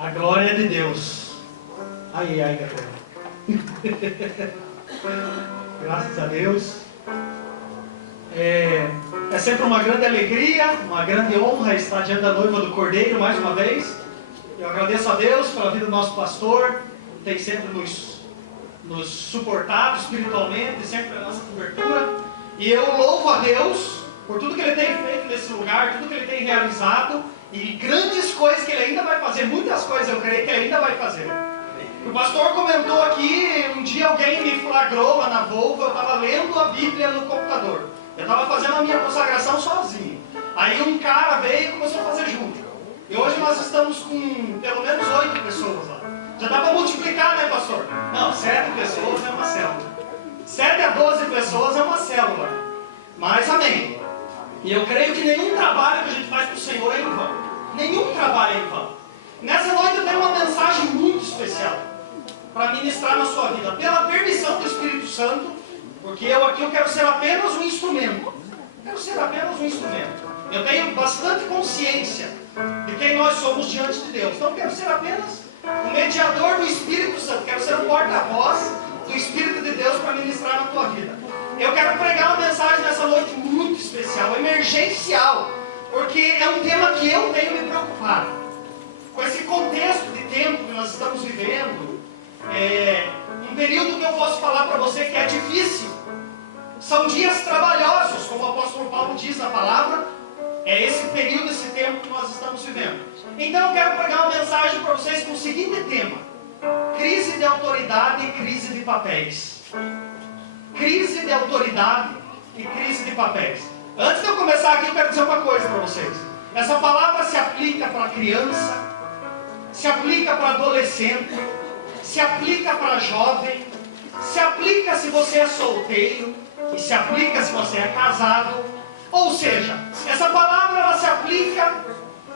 A glória é de Deus. Ai, ai, galera. Graças a Deus. É sempre uma grande alegria, uma grande honra estar diante da noiva do Cordeiro mais uma vez. Eu agradeço a Deus pela vida do nosso pastor, que tem sempre nos suportado espiritualmente, sempre a nossa cobertura. E eu louvo a Deus por tudo que Ele tem feito nesse lugar, tudo que Ele tem realizado e grandes coisas que Ele ainda vai fazer, muitas coisas eu creio que Ele ainda vai fazer. O pastor comentou aqui, um dia alguém me flagrou lá na Volvo, eu estava lendo a Bíblia no computador. Eu estava fazendo a minha consagração sozinho. Aí um cara veio e começou a fazer junto. E hoje nós estamos com pelo menos 8 pessoas lá. Já dá para multiplicar, né, pastor? Não, 7 pessoas é uma célula. 7 a 12 pessoas é uma célula. Mas amém. E eu creio que nenhum trabalho que a gente faz para o Senhor é em vão. Nenhum trabalho é em vão. Nessa noite eu tenho uma mensagem muito especial para ministrar na sua vida, pela permissão do Espírito Santo, porque eu quero ser apenas um instrumento. Quero ser apenas um instrumento. Eu tenho bastante consciência de quem nós somos diante de Deus. Então eu quero ser apenas um mediador do Espírito Santo. Quero ser um porta-voz do Espírito de Deus para ministrar na tua vida. Eu quero pregar uma mensagem nessa noite muito especial, emergencial, porque é um tema que eu tenho me preocupado. Com esse contexto de tempo que nós estamos vivendo, um período que eu posso falar para você que é difícil. São dias trabalhosos, como o apóstolo Paulo diz na palavra. É esse período, esse tempo que nós estamos vivendo. Então eu quero pregar uma mensagem para vocês com o seguinte tema: crise de autoridade e crise de papéis. Crise de autoridade e crise de papéis. Antes de eu começar aqui, eu quero dizer uma coisa para vocês. Essa palavra se aplica para criança, se aplica para adolescente, se aplica para jovem, se aplica se você é solteiro e se aplica se você é casado. Ou seja, essa palavra ela se aplica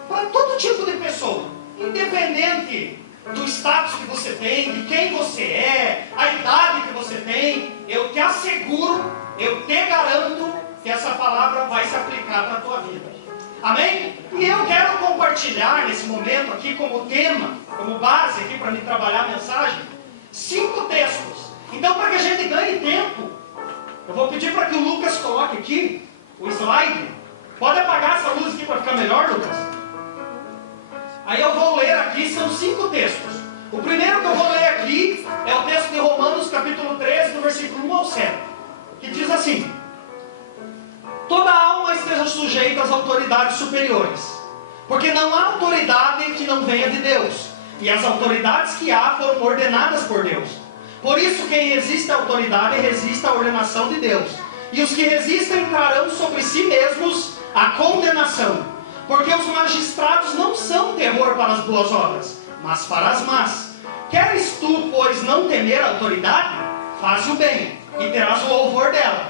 para todo tipo de pessoa, independente do status que você tem, de quem você é, a idade que você tem. Eu te asseguro, eu te garanto que essa palavra vai se aplicar para a tua vida. Amém? E eu quero compartilhar nesse momento aqui como tema, como base aqui para me trabalhar a mensagem, 5 textos. Então, para que a gente ganhe tempo, eu vou pedir para que o Lucas coloque aqui o slide. Pode apagar essa luz aqui para ficar melhor, Lucas? Aí eu vou ler aqui, são 5 textos. O primeiro que eu vou ler aqui é o texto de Romanos, capítulo 13, do versículo 1 ao 7, que diz assim: toda alma esteja sujeita às autoridades superiores, porque não há autoridade que não venha de Deus, e as autoridades que há foram ordenadas por Deus. Por isso quem resiste à autoridade resiste à ordenação de Deus, e os que resistem trarão sobre si mesmos a condenação, porque os magistrados não são terror para as boas obras, mas para as más. Queres tu, pois, não temer a autoridade? Faz o bem, e terás o louvor dela,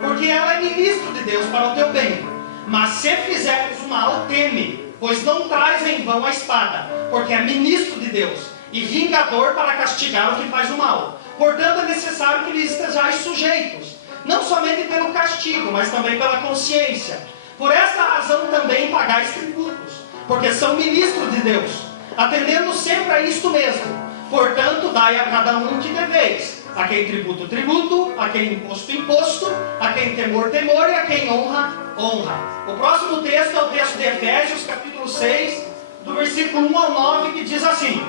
porque ela é ministro de Deus para o teu bem. Mas se fizeres o mal, teme, pois não traz em vão a espada, porque é ministro de Deus, e vingador para castigar o que faz o mal. Portanto é necessário que lhes estejais sujeitos, não somente pelo castigo, mas também pela consciência. Por esta razão também pagais tributos, porque são ministros de Deus, atendendo sempre a isto mesmo. Portanto dai a cada um que deveis: a quem tributo, tributo; a quem imposto, imposto; a quem temor, temor; e a quem honra, honra. O próximo texto é o texto de Efésios, capítulo 6, do versículo 1 ao 9, que diz assim: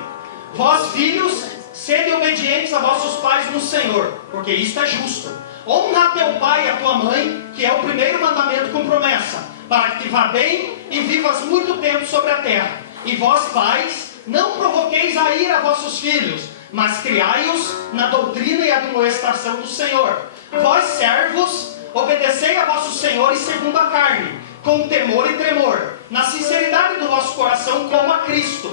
vós, filhos, sede obedientes a vossos pais no Senhor, porque isto é justo. Honra teu pai e a tua mãe, que é o primeiro mandamento com promessa, para que te vá bem e vivas muito tempo sobre a terra. E vós, pais, não provoqueis a ira a vossos filhos, mas criai-os na doutrina e admoestação do Senhor. Vós, servos, obedecei a vossos senhores segundo a carne, com temor e tremor, na sinceridade do vosso coração, como a Cristo,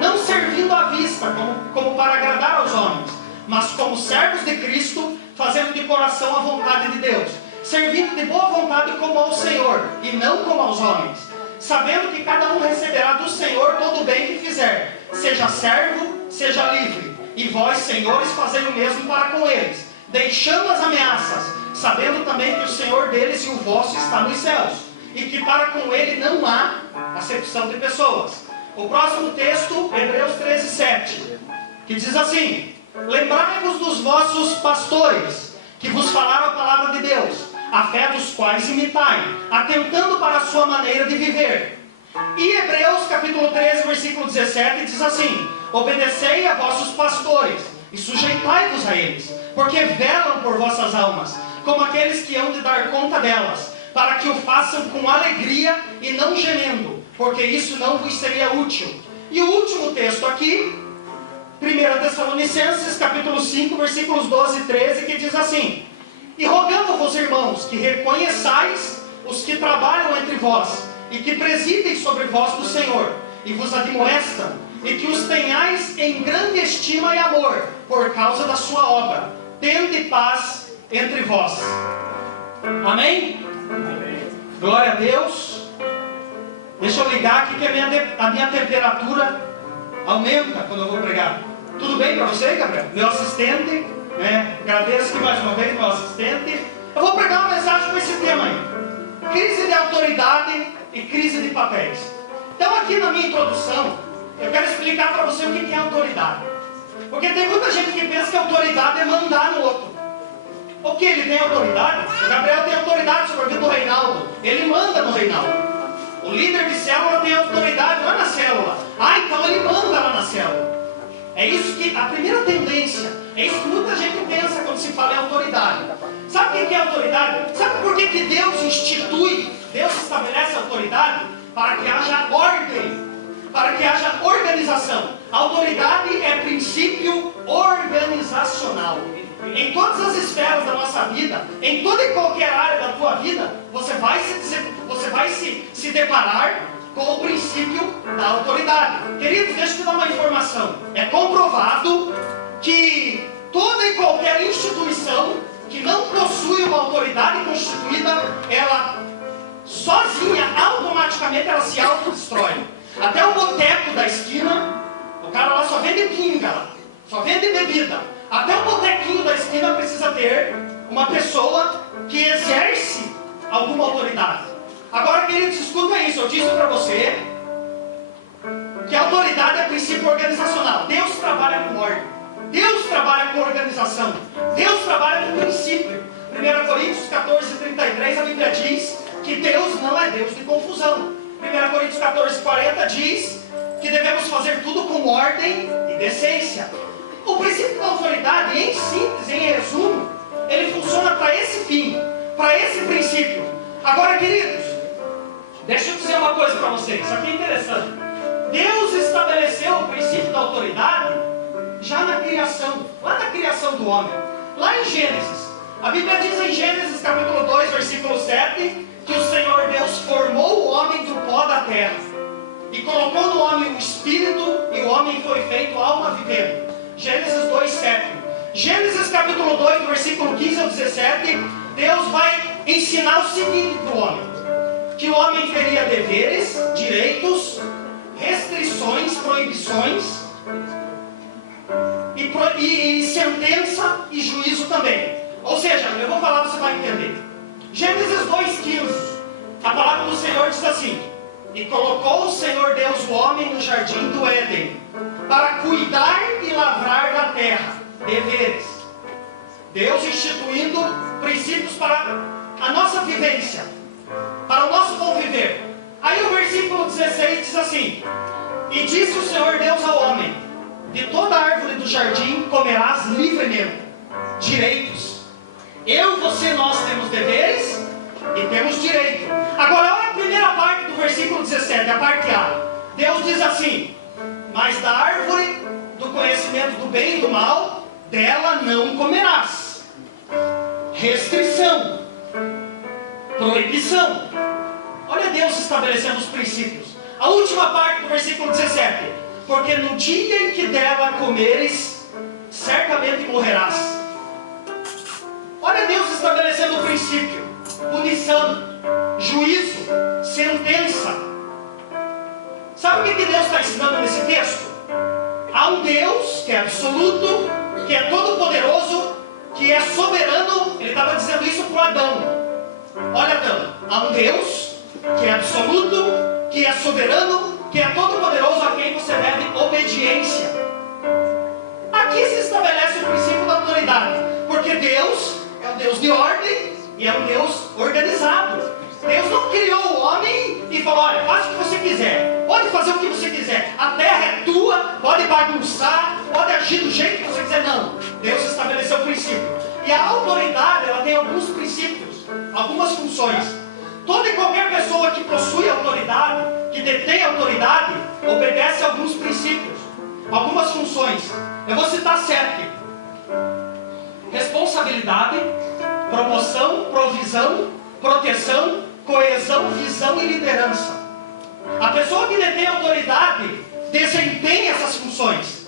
não servindo à vista como para agradar aos homens, mas como servos de Cristo, fazendo de coração a vontade de Deus, servindo de boa vontade como ao Senhor, e não como aos homens, sabendo que cada um receberá do Senhor todo o bem que fizer, seja servo, seja livre. E vós, senhores, fazei o mesmo para com eles, deixando as ameaças, sabendo também que o Senhor deles e o vosso está nos céus, e que para com ele não há acepção de pessoas. O próximo texto, Hebreus 13:7, que diz assim: lembrai-vos dos vossos pastores, que vos falaram a palavra de Deus, a fé dos quais imitai, atentando para a sua maneira de viver. E Hebreus capítulo 13, versículo 17 diz assim: obedecei a vossos pastores e sujeitai-vos a eles, porque velam por vossas almas, como aqueles que hão de dar conta delas, para que o façam com alegria e não gemendo, porque isso não vos seria útil. E o último texto aqui, 1 Tessalonicenses capítulo 5, versículos 12 e 13, que diz assim: e rogamos-vos, irmãos, que reconheçais os que trabalham entre vós, e que presidem sobre vós do Senhor, e vos admoestam, e que os tenhais em grande estima e amor, por causa da sua obra. Tende paz entre vós. Amém? Glória a Deus. Deixa eu ligar aqui que a minha temperatura aumenta quando eu vou pregar. Tudo bem para você, Gabriel? Meu assistente, né? Agradeço aqui mais uma vez, meu assistente. Eu vou pregar uma mensagem com esse tema aí: crise de autoridade e crise de papéis. Então aqui na minha introdução, eu quero explicar para você o que é autoridade. Porque tem muita gente que pensa que autoridade é mandar no outro. O que ele tem autoridade? O Gabriel tem autoridade sobre a vida do Reinaldo. Ele manda no Reinaldo. O líder de célula tem autoridade lá na célula. Ah, então ele manda lá na célula. É isso que, a primeira tendência, é isso que muita gente pensa quando se fala em autoridade. Sabe o que é autoridade? Sabe por que Deus institui, Deus estabelece a autoridade? Para que haja ordem, para que haja organização. A autoridade é princípio organizacional. Em todas as esferas da nossa vida, em toda e qualquer área da tua vida, você vai se deparar com o princípio da autoridade. Queridos, deixa eu te dar uma informação. É comprovado que toda e qualquer instituição que não possui uma autoridade constituída, ela sozinha, automaticamente, ela se autodestrói. Até o boteco da esquina, o cara lá só vende pinga, só vende bebida. Até o botequinho da esquina precisa ter uma pessoa que exerce alguma autoridade. Agora, queridos, escuta isso. Eu disse para você que a autoridade é princípio organizacional. Deus trabalha com ordem. Deus trabalha com organização. Deus trabalha com princípio. 1 Coríntios 14:33, a Bíblia diz que Deus não é Deus de confusão. 1 Coríntios 14:40 diz que devemos fazer tudo com ordem e decência. O princípio da autoridade, em síntese, em resumo, ele funciona para esse fim, para esse princípio. Agora, queridos, deixa eu dizer uma coisa para vocês, isso aqui é interessante. Deus estabeleceu o princípio da autoridade já na criação, lá na criação do homem, lá em Gênesis. A Bíblia diz em Gênesis capítulo 2, versículo 7, que o Senhor Deus formou o homem do pó da terra e colocou no homem o espírito, e o homem foi feito alma vivente. Gênesis 2:7. Gênesis capítulo 2, versículo 15 ao 17, Deus vai ensinar o seguinte para o homem: que o homem teria deveres, direitos, restrições, proibições e sentença e juízo também. Ou seja, eu vou falar, você vai entender. Gênesis 2:15, a palavra do Senhor diz assim: e colocou o Senhor Deus o homem no jardim do Éden, para cuidar e lavrar da terra. Deveres. Deus instituindo princípios para a nossa vivência, para o nosso conviver. Aí o versículo 16 diz assim: e disse o Senhor Deus ao homem: de toda árvore do jardim comerás livremente. Direitos. Eu e você, nós temos deveres e temos direito. Agora olha a primeira parte do versículo 17, a parte A. Deus diz assim: mas da árvore do conhecimento do bem e do mal, dela não comerás. Restrição, proibição. Olha Deus estabelecendo os princípios. A última parte do versículo 17: porque no dia em que dela comeres, certamente morrerás. Olha Deus estabelecendo o princípio: punição, juízo, sentença. Sabe o que Deus está ensinando nesse texto? Há um Deus que é absoluto, que é todo poderoso, que é soberano. Ele estava dizendo isso para Adão. Olha Adão, há um Deus que é absoluto, que é soberano, que é todo poderoso, a quem você deve obediência. Aqui se estabelece o princípio da autoridade, porque Deus é um Deus de ordem e é um Deus organizado. Deus não criou o homem e falou: olha, faz o que você quiser, pode fazer o que você quiser, a terra é tua, pode bagunçar, pode agir do jeito que você quiser. Não, Deus estabeleceu o princípio. E a autoridade, ela tem alguns princípios, algumas funções. Toda e qualquer pessoa que possui autoridade, que detém autoridade, obedece a alguns princípios, algumas funções. Eu vou citar 7: responsabilidade, promoção, provisão, proteção, coesão, visão e liderança. A pessoa que detém autoridade desempenha essas funções: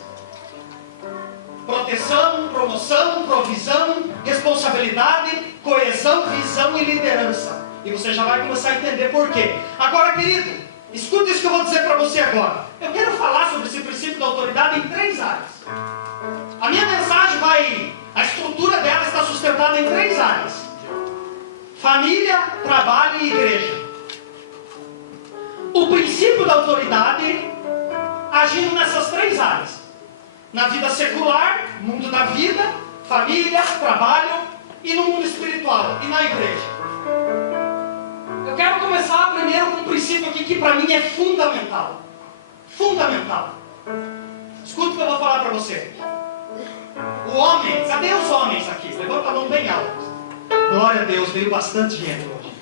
proteção, promoção, provisão, responsabilidade, coesão, visão e liderança. E você já vai começar a entender por quê. Agora, querido, escuta isso que eu vou dizer para você agora. Eu quero falar sobre esse princípio da autoridade em 3 áreas. A minha mensagem a estrutura dela está sustentada em 3 áreas: família, trabalho e igreja. O princípio da autoridade agindo nessas 3 áreas: na vida secular, mundo da vida, família, trabalho, e no mundo espiritual, e na igreja. Eu quero começar primeiro com um princípio aqui que para mim é fundamental. Fundamental. Escuta o que eu vou falar para você. O homem, cadê os homens aqui? Levanta a mão bem alta. Glória a Deus, veio bastante gente hoje.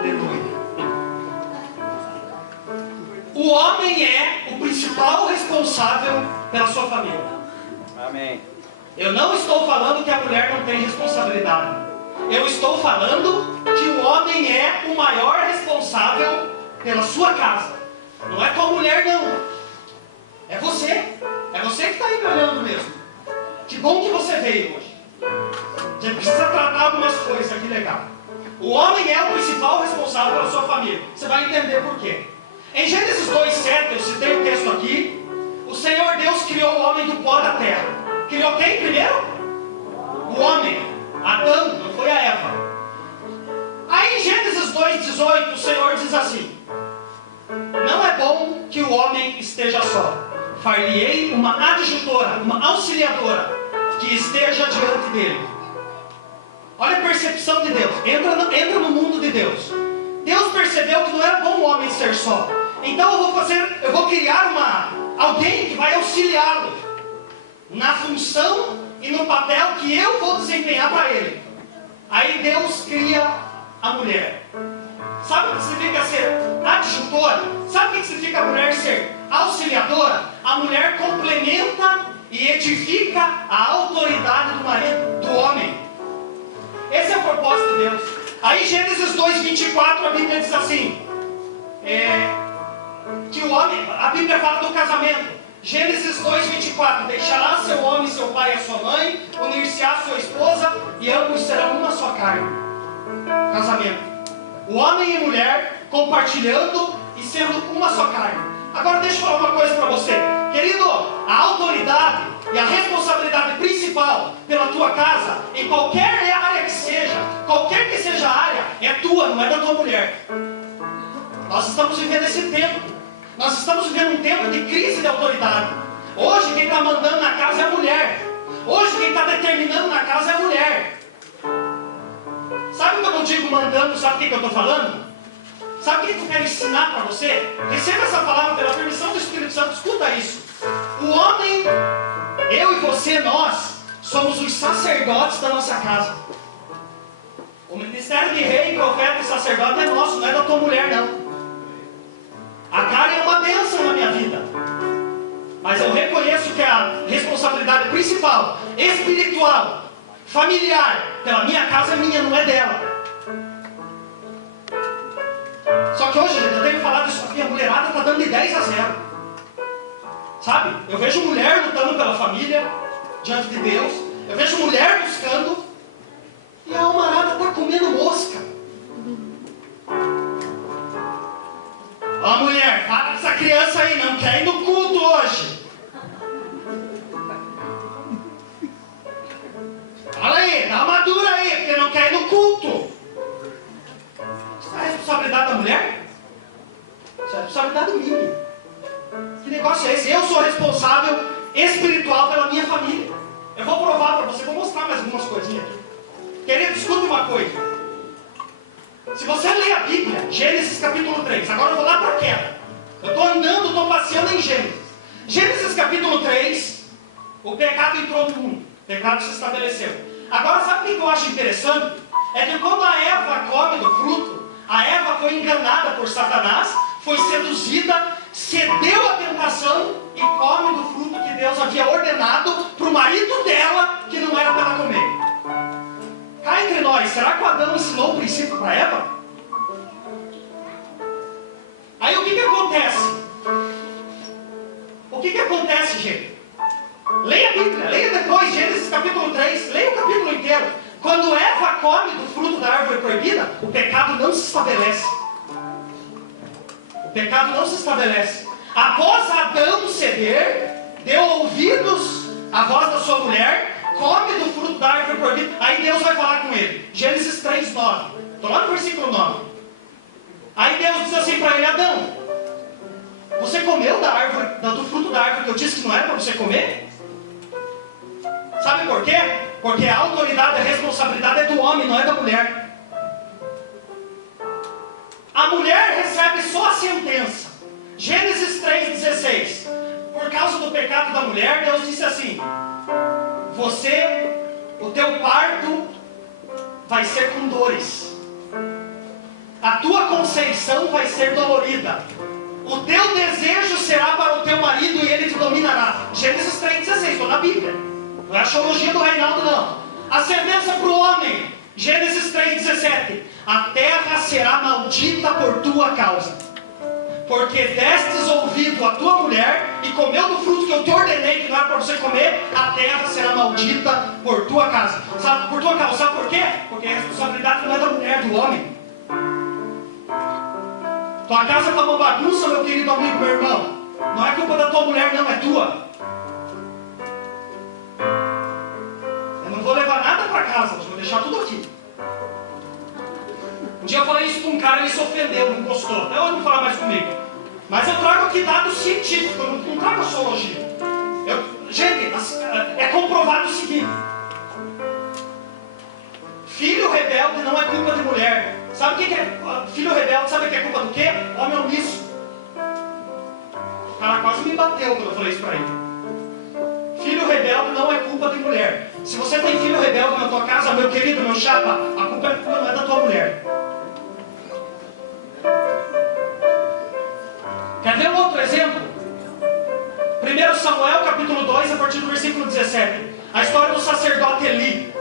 Aleluia. O homem é o principal responsável pela sua família. Amém. Eu não estou falando que a mulher não tem responsabilidade. Eu estou falando que o homem é o maior responsável pela sua casa. Não é com a mulher, não. É você. É você que está aí me olhando mesmo. Que bom que você veio hoje. A gente precisa tratar algumas coisas aqui legal. O homem é o principal responsável pela sua família. Você vai entender por quê. Em Gênesis 2:7, eu citei o texto aqui. O Senhor Deus criou o homem do pó da terra. Criou quem primeiro? O homem. Adão, não foi a Eva. Aí em Gênesis 2:18, o Senhor diz assim: não é bom que o homem esteja só. Far-lhe-ei uma adjutora, uma auxiliadora, que esteja diante dele. Olha a percepção de Deus. Entra no mundo de Deus. Deus percebeu que não era bom o homem ser só. Então eu vou criar alguém que vai auxiliá-lo na função e no papel que eu vou desempenhar para ele. Aí Deus cria a mulher. Sabe o que significa ser adjutora? Sabe o que significa a mulher ser auxiliadora? A mulher complementa e edifica a autoridade do marido, do homem. Esse é o propósito de Deus. Aí Gênesis 2:24, a Bíblia diz assim, que o homem, a Bíblia fala do casamento. Gênesis 2:24, deixará seu homem, seu pai e a sua mãe, unir-se-á a sua esposa, e ambos serão uma só carne. Casamento. O homem e mulher compartilhando e sendo uma só carne. Agora deixa eu falar uma coisa para você. Querido, a autoridade e a responsabilidade principal pela tua casa, em qualquer área que seja, qualquer que seja a área, é tua, não é da tua mulher. Nós estamos vivendo esse tempo. Nós estamos vivendo um tempo de crise de autoridade. Hoje quem está mandando na casa é a mulher. Hoje quem está determinando na casa é a mulher. Sabe quando eu digo mandando, sabe o que eu estou falando? Sabe o que eu quero ensinar para você? Receba essa palavra pela permissão do Espírito Santo, escuta isso. O homem, eu e você, nós, somos os sacerdotes da nossa casa. O ministério de rei, profeta e sacerdote é nosso, não é da tua mulher, não. A Karen é uma bênção na minha vida. Mas eu reconheço que a responsabilidade principal, espiritual, familiar, pela minha casa é minha, não é dela. Só que hoje, eu tenho falado isso aqui, a mulherada está dando de 10-0. Sabe? Eu vejo mulher lutando pela família, diante de Deus. Eu vejo mulher buscando, e a almarada está comendo mosca. Ó mulher, fala com essa criança aí, não quer ir no culto hoje. Fala aí, dá uma dura aí, porque não quer ir no culto. Isso é a responsabilidade da mulher? Isso é a responsabilidade minha. negócio é esse. Eu sou responsável espiritual pela minha família. Eu vou provar para você, vou mostrar mais algumas coisinhas aqui. Querido, escute uma coisa. Se você ler a Bíblia, Gênesis capítulo 3, agora eu vou lá para a queda. Eu estou andando, estou passeando em Gênesis. Gênesis capítulo 3, o pecado entrou no mundo. O pecado se estabeleceu. Agora, sabe o que eu acho interessante? É que quando a Eva come do fruto, a Eva foi enganada por Satanás, foi seduzida, cedeu à tentação e come do fruto que Deus havia ordenado para o marido dela, que não era para ela comer. Cá entre nós, será que o Adão ensinou o princípio para Eva? Aí o que acontece? O que acontece, gente? Leia a Bíblia, leia depois, Gênesis capítulo 3, leia o capítulo inteiro. Quando Eva come do fruto da árvore proibida, o pecado não se estabelece. O pecado não se estabelece. Após Adão ceder, deu ouvidos à voz da sua mulher, come do fruto da árvore proibida. Aí Deus vai falar com ele. Gênesis 3, 9. Estou lá no versículo 9. Aí Deus diz assim para ele: Adão, você comeu do fruto da árvore que eu disse que não era para você comer? Sabe por quê? Porque a autoridade, a responsabilidade é do homem, não é da mulher. A mulher recebe só a sentença. Gênesis 3,16. Por causa do pecado da mulher, Deus disse assim: o teu parto vai ser com dores. A tua conceição vai ser dolorida. O teu desejo será para o teu marido e ele te dominará. Gênesis 3,16, estou na Bíblia. Não é a teologia do Reinaldo, não. A sentença para o homem, Gênesis 3,17. A terra será maldita por tua causa, porque destes ouvido a tua mulher e comeu do fruto que eu te ordenei que não era para você comer. A terra será maldita por tua causa. Sabe por quê? Porque a responsabilidade não é da mulher, do homem. Tua casa está uma bagunça, meu querido amigo, meu irmão. Não é culpa da tua mulher, não, é tua. Eu não vou levar nada para casa, vou deixar tudo aqui. Um dia eu falei isso para um cara, ele se ofendeu, não gostou. Até hoje não fala mais comigo. Mas eu trago aqui dados científicos, eu não trago astrologia. Gente, é comprovado o seguinte: filho rebelde não é culpa de mulher. Sabe o que é filho rebelde? Sabe o que é culpa do quê? Homem omisso. O cara quase me bateu quando eu falei isso para ele. Filho rebelde não é culpa de mulher. Se você tem filho rebelde na tua casa, meu querido, meu chapa, a culpa não é da tua mulher. Quer ver um outro exemplo? 1 Samuel capítulo 2, a partir do versículo 17. A história do sacerdote Eli.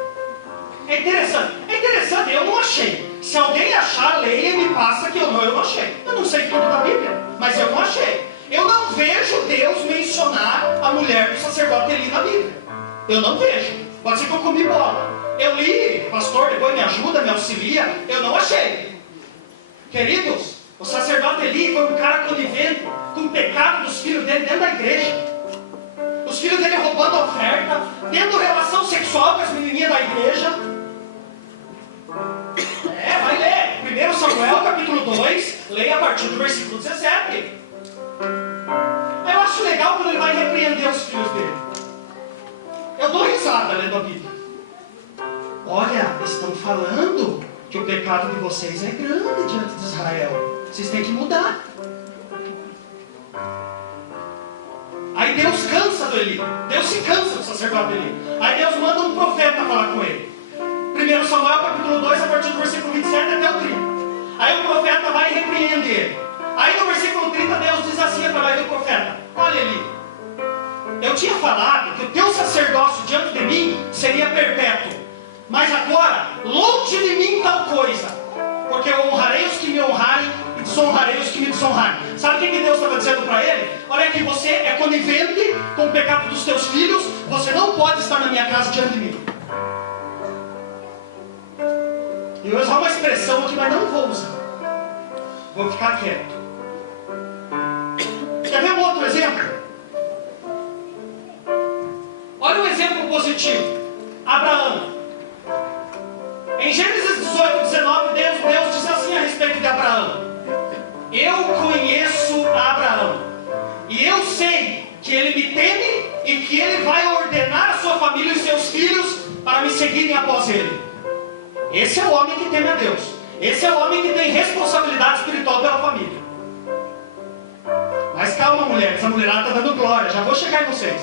É interessante, eu não achei. Se alguém achar, leia e me passa que eu não achei. Eu não sei tudo da Bíblia, mas eu não achei. Eu não vejo Deus mencionar a mulher do sacerdote Eli na Bíblia. Eu não vejo. Pode ser que eu comi bola. Eu li, pastor, depois me ajuda, me auxilia. Eu não achei. Queridos, o sacerdote Eli foi um cara conivente com o pecado dos filhos dele dentro da igreja. Os filhos dele roubando a oferta, tendo relação sexual com as menininhas da igreja. Vai ler. 1 Samuel capítulo 2, leia a partir do versículo 17. Eu acho legal quando ele vai repreender os filhos dele. Eu dou risada lendo a Bíblia. Olha, estão falando que o pecado de vocês é grande diante de Israel. Vocês têm que mudar. Aí Deus cansa do Eli. Deus se cansa do sacerdote Eli. Aí Deus manda um profeta falar com ele. 1 Samuel capítulo 2, a partir do versículo 27 até o 30. Aí o profeta vai e repreende ele. Aí no versículo 30 Deus diz assim através do profeta: olha, Eli, eu tinha falado que o teu sacerdócio diante de mim seria perpétuo. Mas agora, longe de mim tal coisa, porque eu honrarei os que me honrarem e desonrarei os que me desonrarem. Sabe o que Deus estava dizendo para ele? Olha aqui, você é conivente com o pecado dos teus filhos, você não pode estar na minha casa diante de mim. Eu vou usar uma expressão aqui, mas não vou usar. Vou ficar quieto. Quer ver um outro exemplo? Olha um exemplo positivo. Abraão. Em Gênesis 18, 19, Deus diz assim a respeito de Abraão: eu conheço Abraão, e eu sei que Ele vai ordenar a sua família e os seus filhos para me seguirem após Ele. Esse é o homem que teme a Deus. Esse é o homem que tem responsabilidade espiritual pela família. Mas calma, mulher, essa mulherada está dando glória, já vou chegar em vocês.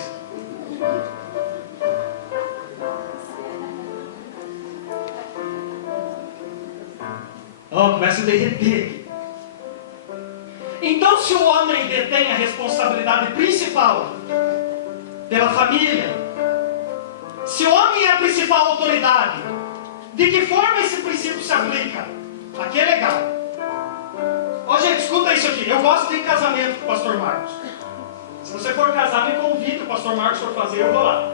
Começa a derreter. Então, se o homem detém a responsabilidade principal pela família, se o homem é a principal autoridade, de que forma esse princípio se aplica? Aqui é legal. Ó, gente, escuta isso aqui. Eu gosto de ir em casamento com o pastor Marcos. Se você for casar, me convida, o pastor Marcos for fazer, eu vou lá.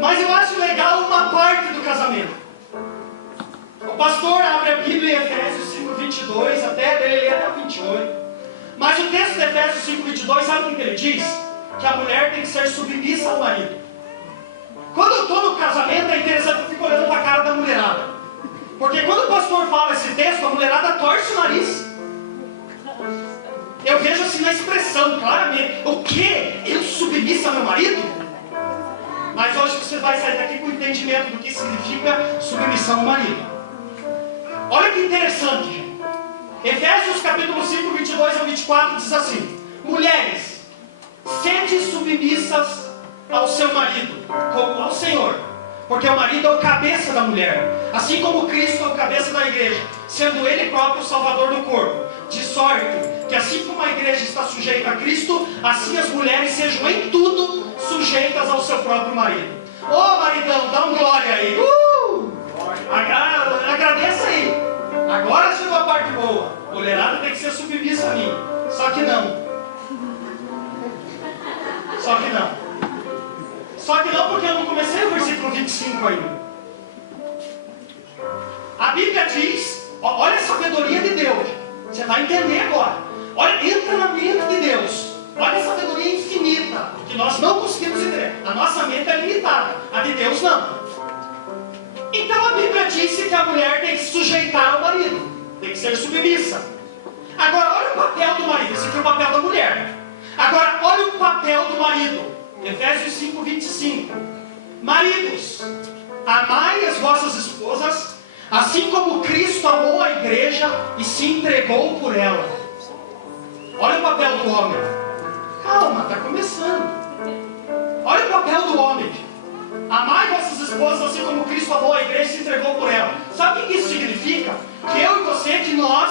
Mas eu acho legal uma parte do casamento. O pastor abre a Bíblia em Efésios 5:22, até ele lê até o 28. Mas o texto de Efésios 5:22, sabe o que ele diz? Que a mulher tem que ser submissa ao marido. Quando eu estou no casamento, é interessante, eu fico olhando para a cara da mulherada. Porque quando o pastor fala esse texto, a mulherada torce o nariz. Eu vejo assim na expressão, claramente. O quê? Eu submissa ao meu marido? Mas hoje você vai sair daqui com o entendimento do que significa submissão ao marido. Olha que interessante, gente. Efésios capítulo 5, 22 ao 24 diz assim: mulheres, sede submissas ao seu marido, como ao Senhor, porque o marido é o cabeça da mulher, assim como Cristo é o cabeça da igreja, sendo Ele próprio o salvador do corpo. De sorte que assim como a igreja está sujeita a Cristo, assim as mulheres sejam em tudo sujeitas ao seu próprio marido. Ô maridão, dá um glória aí. Agradeça aí. Agora chegou a parte boa. Mulherada tem que ser submissa a mim. Só que não. Só que não. Só que não, porque eu não comecei o versículo 25 ainda. A Bíblia diz, olha a sabedoria de Deus. Você vai entender agora. Olha, entra na mente de Deus. Olha a sabedoria infinita, que nós não conseguimos entender. A nossa mente é limitada, a de Deus não. Então a Bíblia disse que a mulher tem que se sujeitar ao marido, tem que ser submissa. Agora olha o papel do marido, esse aqui é o papel da mulher. Agora olha o papel do marido, Efésios 5:25. Maridos, amai as vossas esposas, assim como Cristo amou a igreja e se entregou por ela. Olha o papel do homem. Calma, está começando. Olha o papel do homem. Amai vossas esposas assim como Cristo amou a igreja e se entregou por ela. Sabe o que isso significa? Que eu e você, que nós,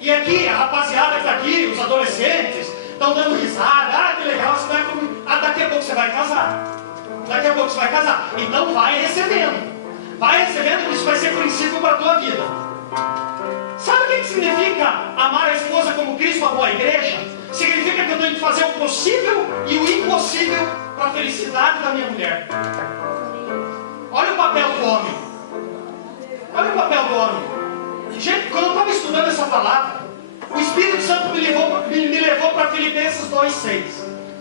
e aqui a rapaziada que está aqui, os adolescentes, estão dando risada. Ah, que legal, você vai comigo. Ah, daqui a pouco você vai casar. Daqui a pouco você vai casar. Então vai recebendo. Vai recebendo, que isso vai ser princípio para a tua vida. Sabe o que significa amar a esposa como Cristo amou a igreja? Significa que eu tenho que fazer o possível e o impossível para a felicidade da minha mulher. Olha o papel do homem. Olha o papel do homem. Gente, quando eu estava estudando essa palavra, o Espírito Santo me levou para Filipenses 2:6.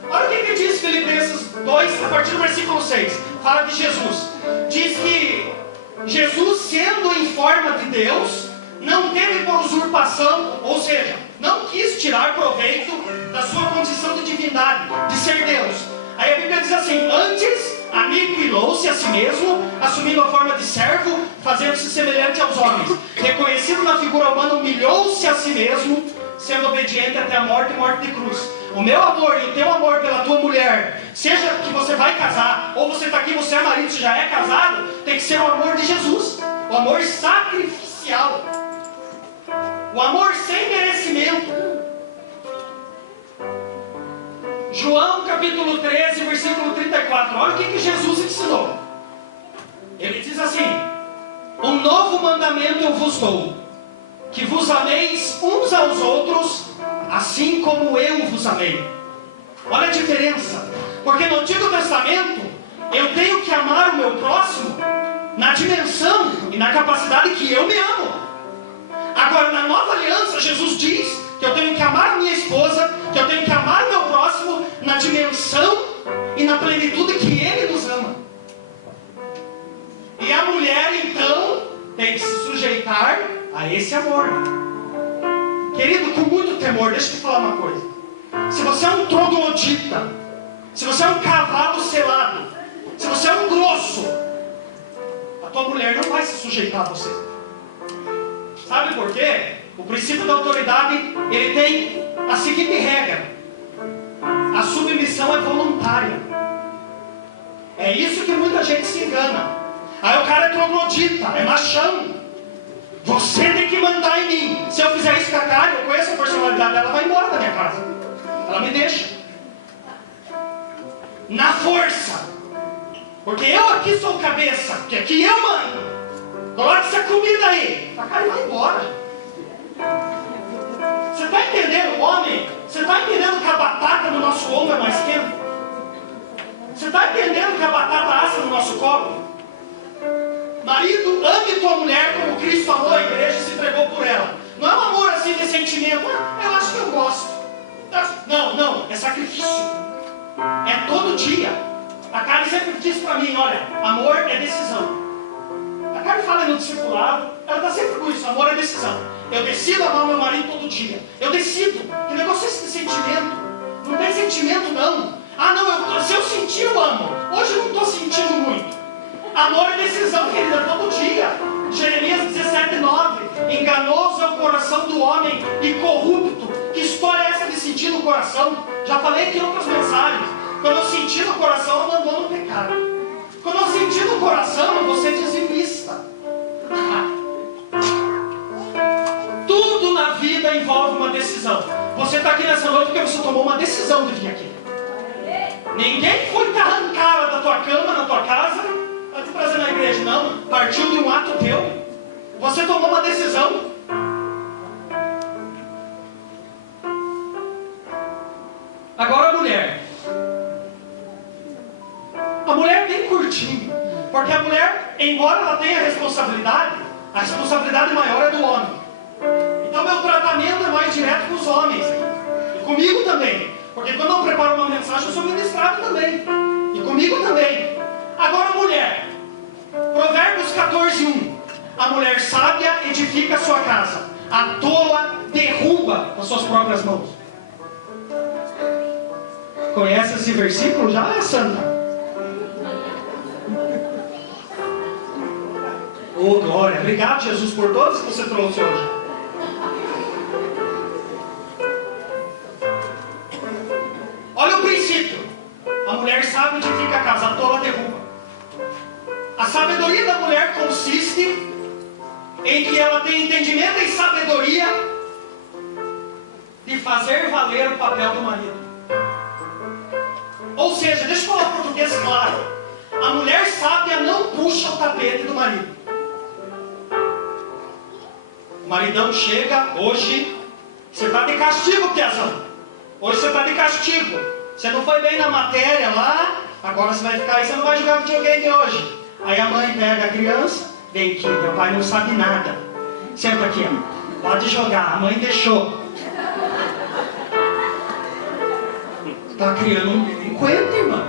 Olha o que diz Filipenses 2, a partir do versículo 6. Fala de Jesus. Diz que Jesus, sendo em forma de Deus, não teve por usurpação, ou seja, não quis tirar proveito da sua condição de divindade, de ser Deus. Aí a Bíblia diz assim: antes aniquilou-se a si mesmo, assumindo a forma de servo, fazendo-se semelhante aos homens. Reconhecido na figura humana, humilhou-se a si mesmo, sendo obediente até a morte e morte de cruz. O meu amor e o teu amor pela tua mulher, seja que você vai casar, ou você está aqui, você é marido, você já é casado, tem que ser o amor de Jesus, o amor sacrificial, o amor sem merecimento. João capítulo 13, versículo 34. Olha o que Jesus ensinou. Ele diz assim: um novo mandamento eu vos dou, que vos ameis uns aos outros, assim como eu vos amei. Olha a diferença. Porque no Antigo Testamento, eu tenho que amar o meu próximo na dimensão e na capacidade que eu me amo. Agora, na nova aliança, Jesus diz que eu tenho que amar a minha esposa, que eu tenho que amar o meu próximo na dimensão e na plenitude que Ele nos ama. E a mulher, então, tem que se sujeitar a esse amor. Querido, com muito temor, deixa eu te falar uma coisa. Se você é um troglodita, se você é um cavalo selado, se você é um grosso, a tua mulher não vai se sujeitar a você. Sabe por quê? O princípio da autoridade, ele tem a seguinte regra: a submissão é voluntária. É isso que muita gente se engana. Aí o cara é troglodita, é machão. Você tem que mandar em mim. Se eu fizer isso com a Karen, eu conheço a personalidade dela, ela vai embora da minha casa. Ela me deixa. Na força. Porque eu aqui sou cabeça, porque aqui eu mando. Coloque essa comida aí. A Karen vai embora. Você está entendendo, homem? Você está entendendo que a batata no nosso ombro é mais quente? Você está entendendo que a batata assa no nosso colo? Marido, ame tua mulher como Cristo amou a igreja e se entregou por ela. Não é um amor assim de sentimento. Eu acho que eu gosto. Não, é sacrifício. É todo dia. A Karen sempre diz para mim, olha, amor é decisão. A Karen fala no discipulado, ela está sempre com isso, amor é decisão. Eu decido amar meu marido todo dia. Eu decido. Que negócio é esse de sentimento? Não tem sentimento não. Se eu sentir, eu amo. Hoje eu não estou sentindo muito. Amor é decisão, querida, todo dia. Jeremias 17:9. Enganoso é o coração do homem e corrupto. Que história é essa de sentir no coração? Já falei aqui em outras mensagens. Quando eu sentir no coração, eu abandono o pecado. Quando eu sentir no coração, eu vou ser dizimista. Tudo na vida envolve uma decisão. Você está aqui nessa noite porque você tomou uma decisão de vir aqui. Ninguém foi te arrancar da tua cama, na tua casa, para te trazer na igreja, não. Partiu de um ato teu. Você tomou uma decisão. Agora a mulher. A mulher é bem curtinho. Porque a mulher, embora ela tenha a responsabilidade maior é do homem. Então meu tratamento é mais direto com os homens. E comigo também. Porque quando eu preparo uma mensagem, eu sou ministrado também. E comigo também. Agora a mulher. Provérbios 14:1. A mulher sábia edifica a sua casa. A tola derruba com as suas próprias mãos. Conhece esse versículo já, Santa? Oh, glória. Obrigado, Jesus, por todos que você trouxe hoje. Olha o princípio. A mulher sábia edifica a casa, a tola derruba. A sabedoria da mulher consiste em que ela tem entendimento e sabedoria de fazer valer o papel do marido. Ou seja, deixa eu falar em português claro. A mulher sábia não puxa o tapete do marido. O maridão chega, hoje você está de castigo, Piazão. Hoje você está de castigo. Você não foi bem na matéria lá, agora você vai ficar aí, você não vai jogar videogame hoje. Aí a mãe pega a criança, vem aqui, meu pai não sabe nada. Senta aqui, ó. Pode jogar, a mãe deixou. Está criando um delinquente, irmão.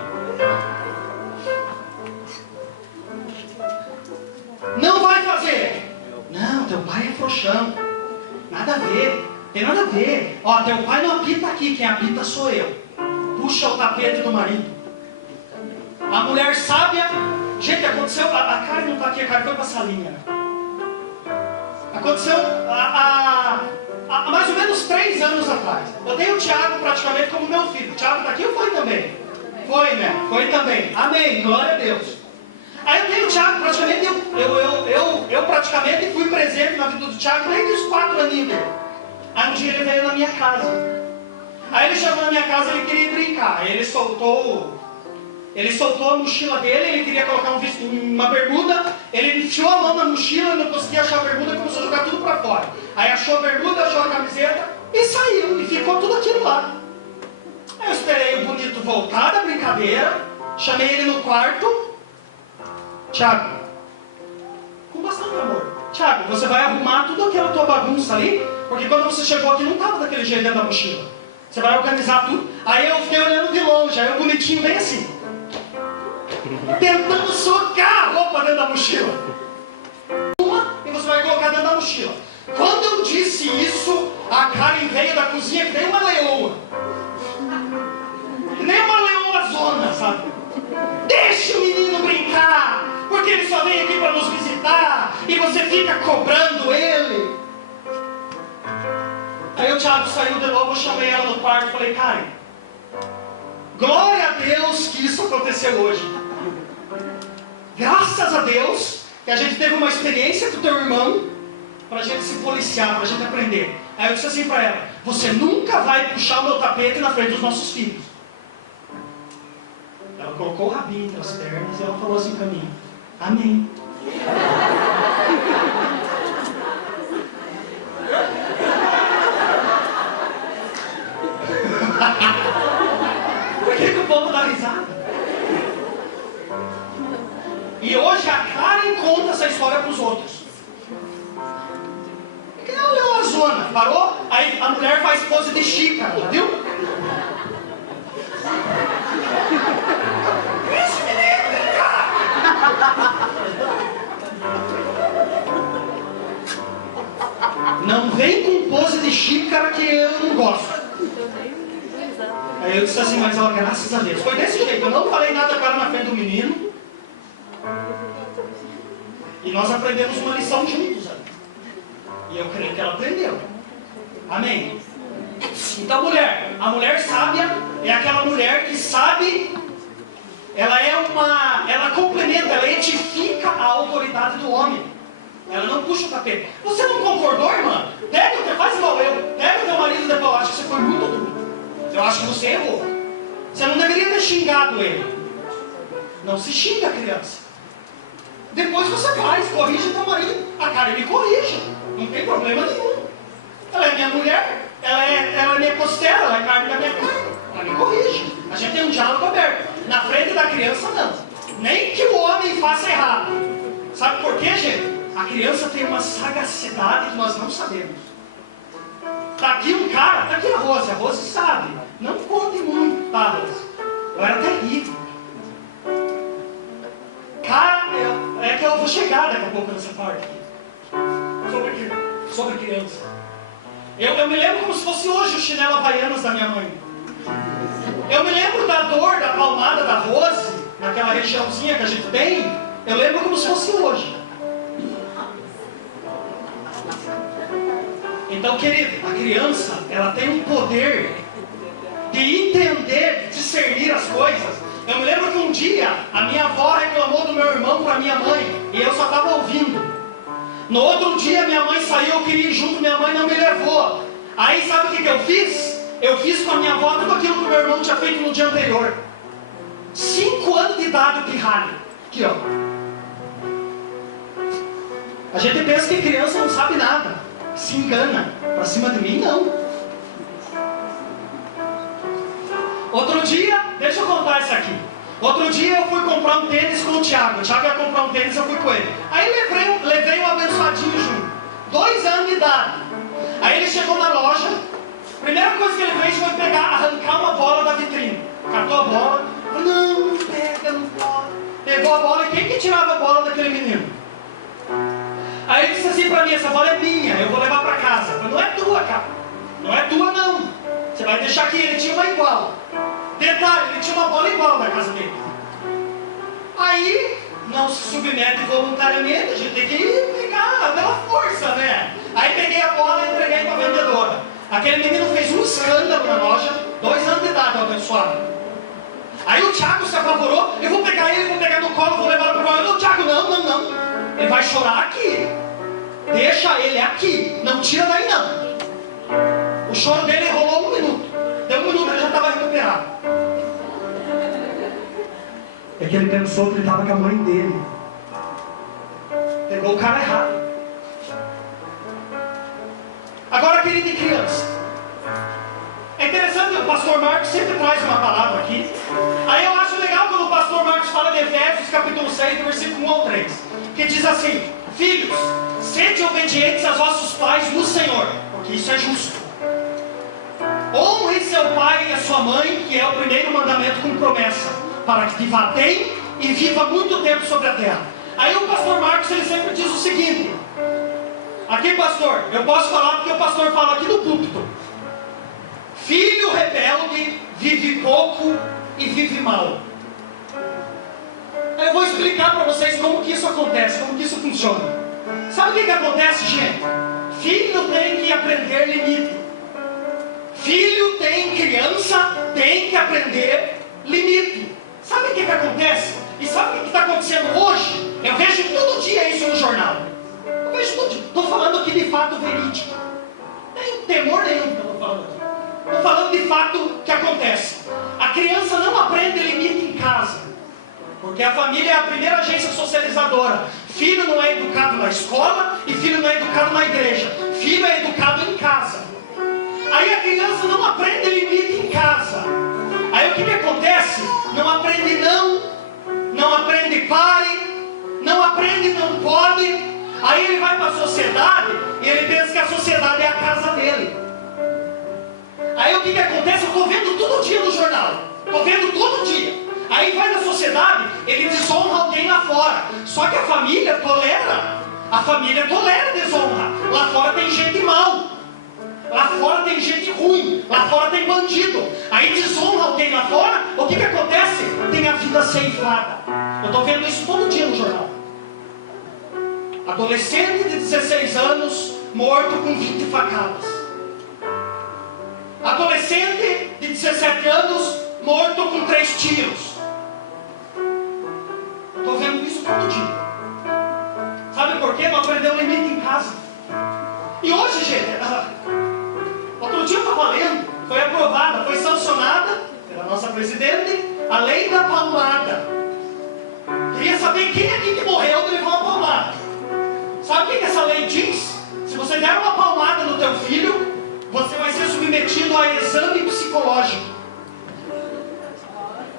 Não vai fazer. Não, teu pai é frouxão. Nada a ver. Tem nada a ver. Ó, teu pai não apita aqui, quem apita sou eu. Puxa o tapete do marido. A mulher sábia. Gente, aconteceu. A Karen não está aqui, a Karen foi para a salinha. Aconteceu há mais ou menos 3 anos atrás. Eu tenho o Thiago praticamente como meu filho. O Thiago está aqui ou foi também? Foi, né? Foi também. Amém. Glória a Deus. Aí eu tenho o Thiago praticamente. Eu praticamente fui presente na vida do Thiago desde os 4 aninhos dele. Aí um dia ele veio na minha casa. Aí ele chegou na minha casa e ele queria brincar. Aí ele soltou a mochila dele, ele queria colocar uma bermuda. Ele enfiou a mão na mochila, não conseguia achar a bermuda e começou a jogar tudo para fora. Aí achou a bermuda, achou a camiseta e saiu. E ficou tudo aquilo lá. Aí eu esperei o bonito voltar da brincadeira. Chamei ele no quarto. Thiago, com bastante amor. Thiago, você vai arrumar tudo aquela tua bagunça ali, porque quando você chegou aqui não estava daquele jeito dentro da mochila. Você vai organizar tudo. Aí eu fiquei olhando de longe, aí o bonitinho bem assim, tentando socar a roupa dentro da mochila. E você vai colocar dentro da mochila. Quando eu disse isso, a Karen veio da cozinha que nem uma leoa. Que nem uma leoa e você fica cobrando ele. Aí o Thiago saiu de novo, eu chamei ela no quarto e falei: Karen, glória a Deus que isso aconteceu hoje. Graças a Deus que a gente teve uma experiência com o teu irmão, para a gente se policiar, para a gente aprender. Aí eu disse assim para ela: você nunca vai puxar o meu tapete na frente dos nossos filhos. Ela colocou o rabinho entre as pernas e ela falou assim para mim: amém. Por que o povo dá risada? E hoje a Karen conta essa história para os outros. É que nem o Leão Zona, parou? Aí a mulher faz pose de xícara, viu? Esse menino, cara! Não vem com pose de xícara que eu não gosto. Aí eu disse assim: mas ó, graças a Deus. Foi desse jeito, eu não falei nada com ela na frente do menino. E nós aprendemos uma lição juntos. E eu creio que ela aprendeu. Amém. Então a mulher sábia é aquela mulher que sabe, ela complementa, ela edifica a autoridade do homem. Ela não puxa o tapete. Você não concordou, irmã? Faz igual eu. Pega o teu marido e depois: eu acho que você foi muito duro. Eu acho que você errou. Você não deveria ter xingado ele. Não se xinga, criança. Depois você faz, corrige teu marido. A Karen me corrige. Não tem problema nenhum. Ela é minha mulher, ela é minha costela, ela é carne da minha carne. Ela me corrige. A gente tem um diálogo aberto. Na frente da criança, não. Nem que o homem faça errado. Sabe por quê, gente? A criança tem uma sagacidade que nós não sabemos. Tá aqui um cara, tá aqui a Rose sabe. Não conte muito, tá, Rose? Eu era terrível. Cara, é que eu vou chegar daqui a pouco nessa parte aqui. Sobre criança. Eu me lembro como se fosse hoje o chinelo Havaianas da minha mãe. Eu me lembro da dor, da palmada da Rose, naquela regiãozinha que a gente tem. Eu lembro como se fosse hoje. Então, querido, a criança, ela tem um poder de entender, de discernir as coisas. Eu me lembro que um dia a minha avó reclamou do meu irmão para minha mãe e eu só estava ouvindo. No outro dia minha mãe saiu, eu queria ir junto, minha mãe não me levou. Aí sabe o que eu fiz? Eu fiz com a minha avó tudo aquilo que o meu irmão tinha feito no dia anterior. 5 anos de idade o pirralho. Aqui, ó. A gente pensa que criança não sabe nada. Se engana. Pra cima de mim, não. Outro dia, deixa eu contar isso aqui. Outro dia eu fui comprar um tênis com o Thiago. O Thiago ia comprar um tênis, eu fui com ele. Aí levei um abençoadinho junto. 2 anos de idade. Aí ele chegou na loja. A primeira coisa que ele fez foi arrancar uma bola da vitrine. Catou a bola. Falei: não pega, não pode. Pegou a bola. E quem que tirava a bola daquele menino? Aí ele disse assim pra mim: essa bola é minha, eu vou levar pra casa. Eu falei: não é tua, cara. Não é tua, não. Você vai deixar aqui. Ele tinha uma igual. Detalhe, ele tinha uma bola igual na casa dele. Aí, não se submete voluntariamente, a gente tem que pegar pela força, né? Aí peguei a bola e entreguei para a vendedora. Aquele menino fez um escândalo na loja, 2 anos de idade, ó, abençoado. Aí o Thiago se apavorou: eu vou pegar ele, vou pegar no colo, vou levar para o colo. Não, Thiago, não. Ele vai chorar aqui. Deixa ele aqui, não tira daí não. O choro dele rolou 1 minuto. Deu 1 minuto, ele já estava recuperado. É que ele pensou que ele estava com a mãe dele. Pegou o cara errado. Agora, querido e criança, é interessante, o pastor Marcos sempre traz uma palavra aqui. Aí eu acho legal quando o pastor Marcos fala de Efésios capítulo 6, do versículo 1 ao 3, que diz assim: filhos, sede obedientes aos vossos pais no Senhor, porque isso é justo. Honre seu pai e a sua mãe, que é o primeiro mandamento com promessa, para que viva bem e viva muito tempo sobre a terra. Aí o pastor Marcos, ele sempre diz o seguinte: aqui, pastor, eu posso falar porque o pastor fala aqui no púlpito: filho rebelde vive pouco e vive mal. Eu vou explicar para vocês como que isso acontece, como que isso funciona. o que acontece, gente? Filho tem que aprender limite. Criança tem que aprender limite. Sabe o que acontece? E sabe o que está acontecendo hoje? Eu vejo todo dia isso no jornal. Eu vejo todo dia. Estou falando aqui de fato verídico. Não tem temor nenhum que eu estou falando aqui. Estou falando de fato que acontece. A criança não aprende limite em casa. Porque a família é a primeira agência socializadora. Filho não é educado na escola e filho não é educado na igreja. Filho é educado em casa. Aí a criança não aprende limite em casa. Aí o que acontece? Não aprende não aprende pare, não aprende não pode. Aí ele vai para a sociedade e ele pensa que a sociedade é a casa dele. Aí o que acontece? Eu estou vendo todo dia no jornal. Estou vendo todo dia. Aí vai na sociedade, ele desonra alguém lá fora. Só que a família tolera. A família tolera desonra. Lá fora tem gente mal. Lá fora tem gente ruim. Lá fora tem bandido. Aí desonra alguém lá fora. O que acontece? Tem a vida ceifada. Eu estou vendo isso todo dia no jornal. Adolescente de 16 anos morto com 20 facadas. Adolescente de 17 anos morto com 3 tiros. Estou vendo isso todo dia. Sabe por quê? Não aprendeu limite em casa. E hoje, gente, outro dia eu estava lendo, foi aprovada, foi sancionada pela nossa presidente, a lei da palmada. Queria saber quem aqui que morreu de levar uma palmada. Sabe o que essa lei diz? Se você der uma palmada no teu filho, você vai ser submetido a exame psicológico.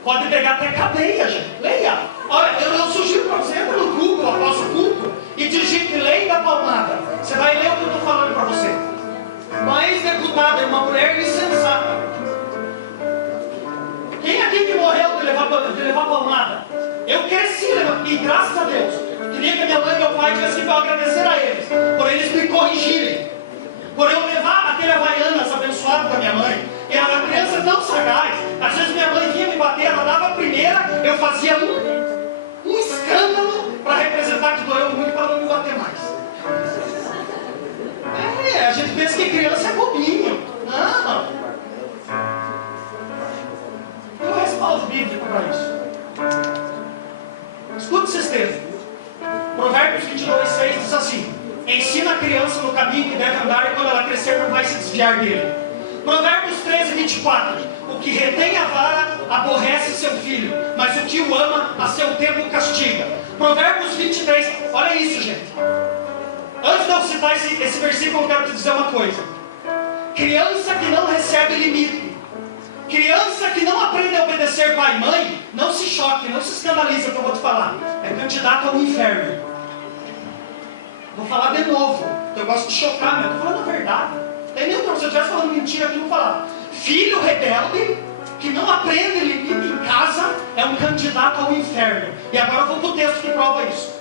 Pode pegar até cadeia, gente. Leia. Olha, eu sugiro para você, entra no Google após o culto e digite lei da palmada. Você vai ler o que eu estou falando para você. Uma ex-deputada é uma mulher insensata. Quem aqui que morreu de levar palmada? Eu cresci, e graças a Deus, queria que a minha mãe e meu pai tivessem para agradecer a eles, por eles me corrigirem, por eu levar aquele Havaianas abençoado da minha mãe. E a criança tão sagaz, às vezes minha mãe vinha me bater, ela dava a primeira, eu fazia um escândalo para representar que doeu muito para não me bater mais. A gente pensa que criança é bobinho. Não. E o respaldo bíblico para isso? Escute esses textos. Provérbios 22:6 diz assim: ensina a criança no caminho que deve andar e quando ela crescer não vai se desviar dele. Provérbios 13:24: o que retém a vara aborrece seu filho, mas o que o ama a seu tempo castiga. Provérbios 23, olha isso, gente. Antes de eu citar esse versículo, eu quero te dizer uma coisa. Criança que não recebe limite, criança que não aprende a obedecer pai e mãe, não se choque, não se escandaliza que eu vou te falar. É candidato ao inferno. Vou falar de novo, porque eu gosto de chocar, mas eu estou falando a verdade. Entendeu? Então, se eu estivesse falando mentira aqui, eu não vou falar. Filho rebelde, que não aprende limite em casa, é um candidato ao inferno. E agora eu vou para o texto que prova isso.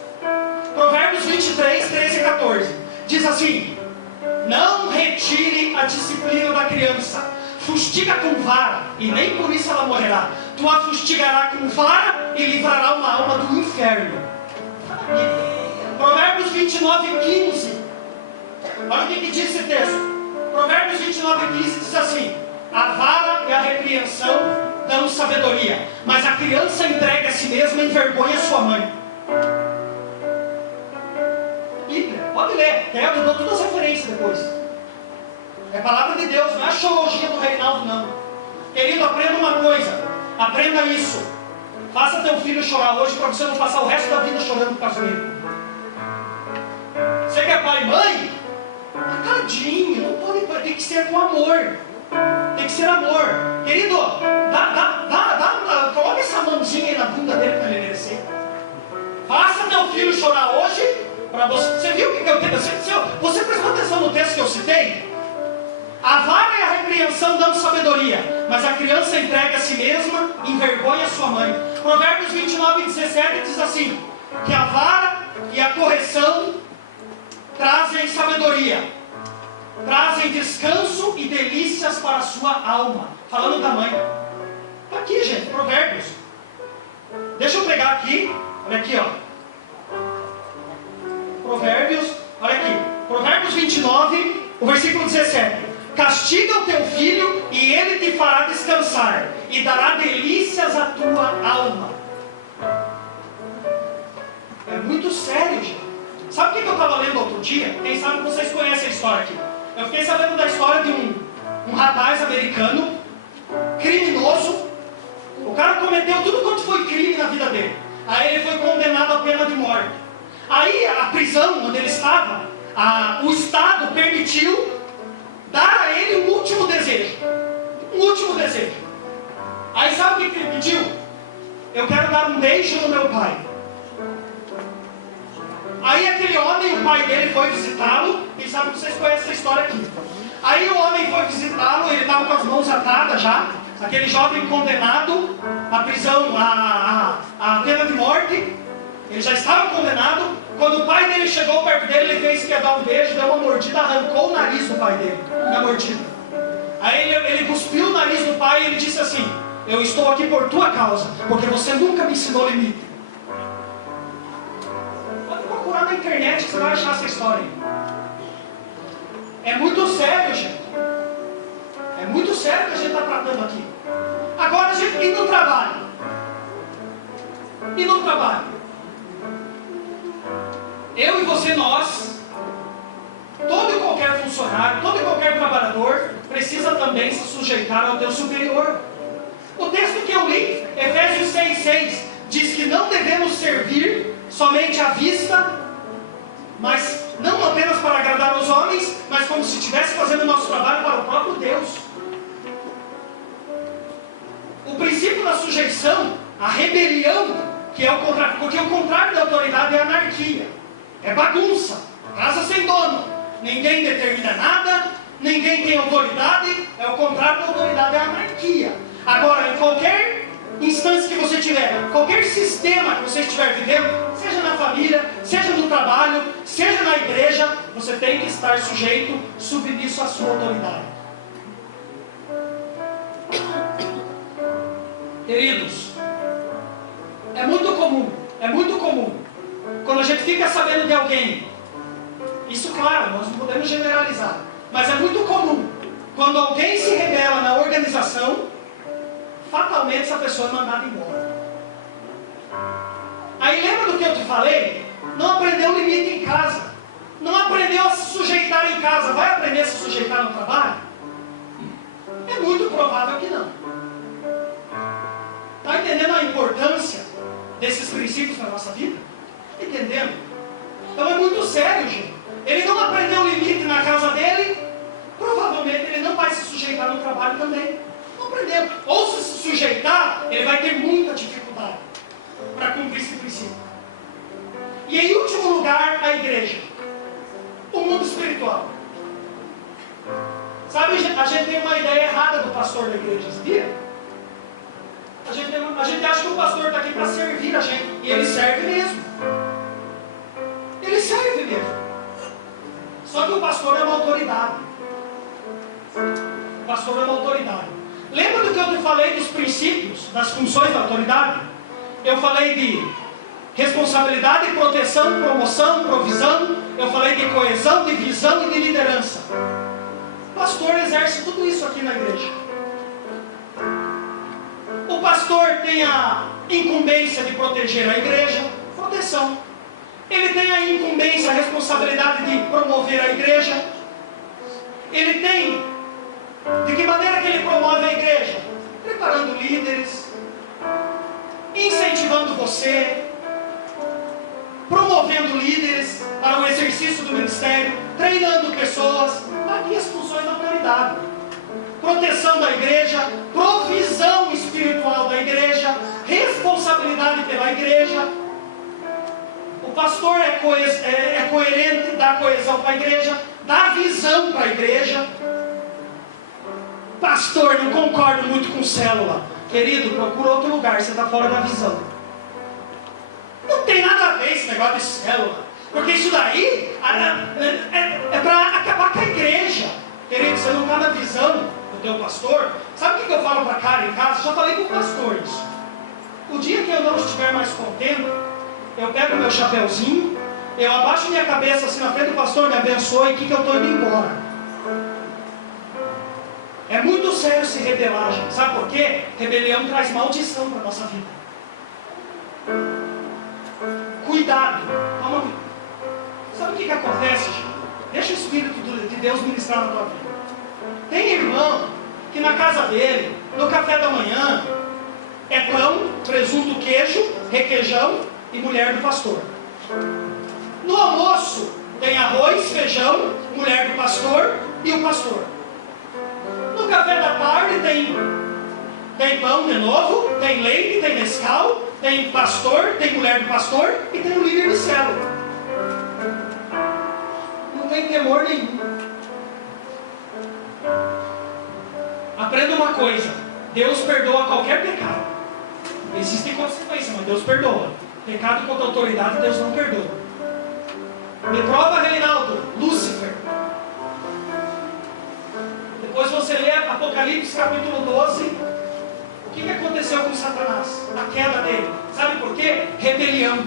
Provérbios 23, 13 e 14. Diz assim: não retire a disciplina da criança. Fustiga com vara, e nem por isso ela morrerá. Tu a fustigará com vara e livrará uma alma do inferno. Provérbios 29, 15. Olha o que diz esse texto. Provérbios 29, 15 diz assim: a vara e a repreensão dão sabedoria, mas a criança entregue a si mesma envergonha sua mãe. Bíblia, pode ler, eu dou todas as referências depois. É palavra de Deus, não é axiologia do Reinaldo, não. Querido, aprenda uma coisa, aprenda isso. Faça teu filho chorar hoje para você não passar o resto da vida chorando por causa dele. Você que é pai e mãe, tadinho, não pode, tem que ser com amor. Tem que ser amor. Querido, coloca essa mãozinha aí na bunda dele para ele descer. Faça teu filho chorar hoje para você. Você viu o que eu tenho? Você prestou atenção no texto que eu citei? A vara e a repreensão dão sabedoria, mas a criança entrega a si mesma e envergonha sua mãe. Provérbios 29, 17 diz assim: que a vara e a correção trazem sabedoria, trazem descanso e delícias para a sua alma. Falando da mãe. Está aqui, gente, Provérbios. Deixa eu pegar aqui. Olha aqui, ó. Provérbios. Olha 29, o versículo 17. Castiga o teu filho e ele te fará descansar e dará delícias à tua alma. É muito sério, gente. Sabe o que eu estava lendo outro dia? Quem sabe vocês conhecem a história aqui. Eu fiquei sabendo da história de um rapaz americano, criminoso. O cara cometeu tudo quanto foi crime na vida dele. Aí ele foi condenado à pena de morte. Aí a prisão onde ele estava, o Estado permitiu dar a ele um último desejo. Um último desejo. Aí sabe o que ele pediu? Eu quero dar um beijo no meu pai. Aí aquele homem, o pai dele foi visitá-lo. Quem sabe vocês conhecem essa história aqui. Aí o homem foi visitá-lo, ele estava com as mãos atadas já. Aquele jovem condenado à prisão, à pena de morte. Ele já estava condenado. Quando o pai dele chegou perto dele, ele fez que ia dar um beijo, deu uma mordida, arrancou o nariz do pai dele, na mordida. Aí ele cuspiu o nariz do pai e ele disse assim: eu estou aqui por tua causa, porque você nunca me ensinou limite. Pode procurar na internet que você vai achar essa história. É muito sério, gente. É muito sério o que a gente está tratando aqui. Agora a gente, e no trabalho? E no trabalho? Eu e você, nós, todo e qualquer funcionário, todo e qualquer trabalhador, precisa também se sujeitar ao teu superior. O texto que eu li, Efésios 6,6, diz que não devemos servir somente à vista, mas não apenas para agradar aos homens, mas como se estivesse fazendo o nosso trabalho para o próprio Deus. O princípio da sujeição, a rebelião, que é o contrário, porque o contrário da autoridade é a anarquia. É bagunça, casa sem dono, ninguém determina nada, ninguém tem autoridade, é o contrário da autoridade, é a anarquia. Agora, em qualquer instância que você tiver, qualquer sistema que você estiver vivendo, seja na família, seja no trabalho, seja na igreja, você tem que estar sujeito, submisso à sua autoridade. Queridos, é muito comum, quando a gente fica sabendo de alguém, isso claro, nós não podemos generalizar, mas é muito comum, quando alguém se rebela na organização, fatalmente essa pessoa é mandada embora. Aí lembra do que eu te falei? Não aprendeu limite em casa, não aprendeu a se sujeitar em casa, vai aprender a se sujeitar no trabalho? É muito provável que não. Está entendendo a importância desses princípios na nossa vida? Entendendo? Então é muito sério, gente. Ele não aprendeu o limite na casa dele, provavelmente ele não vai se sujeitar no trabalho também. Não aprendeu. Ou se sujeitar, ele vai ter muita dificuldade para cumprir esse princípio. E em último lugar, a igreja. O mundo espiritual. Sabe, a gente tem uma ideia errada do pastor da igreja, sabia? A gente acha que o pastor está aqui para servir a gente. E ele serve mesmo. Ele serve mesmo. Só que o pastor é uma autoridade. O pastor é uma autoridade. Lembra do que eu te falei dos princípios, das funções da autoridade? Eu falei de responsabilidade, proteção, promoção, provisão. Eu falei de coesão, de visão e de liderança. O pastor exerce tudo isso aqui na igreja. O pastor tem a incumbência de proteger a igreja, proteção. Ele tem a incumbência, a responsabilidade de promover a igreja. Ele tem, de que maneira que ele promove a igreja? Preparando líderes, incentivando você, promovendo líderes para o exercício do ministério, treinando pessoas. Aqui as funções da autoridade. Proteção da igreja, provisão espiritual da igreja, responsabilidade pela igreja. O pastor é coerente, dá coesão para a igreja, dá visão para a igreja. Pastor, não concordo muito com célula. Querido, procura outro lugar, você está fora da visão. Não tem nada a ver esse negócio de célula, porque isso daí é para acabar com a igreja. Querido, você não está na visão do teu pastor. Sabe o que eu falo para cara em casa? Já falei com pastores. O dia que eu não estiver mais contente, eu pego meu chapéuzinho, Eu abaixo minha cabeça assim na frente do pastor, me abençoe, que eu estou indo embora. É muito sério se rebelar, gente. Sabe por quê? Rebelião traz maldição para a nossa vida. Cuidado. Sabe o que acontece, gente? Deixa o Espírito de Deus ministrar na tua vida. Tem irmão que na casa dele, no café da manhã, é pão, presunto, queijo, requeijão e mulher do pastor. No almoço, tem arroz, feijão, mulher do pastor e o pastor. No café da tarde, tem pão de novo, tem leite, tem Nescau, tem pastor, tem mulher do pastor e tem o líder de célula. Não tem temor nenhum. Aprenda uma coisa: Deus perdoa qualquer pecado. Existem consequências, mas Deus perdoa. Pecado contra a autoridade, Deus não perdoa. Me prova, Reinaldo, Lúcifer. Depois você lê Apocalipse capítulo 12. O que aconteceu com Satanás? A queda dele. Sabe por quê? Rebelião.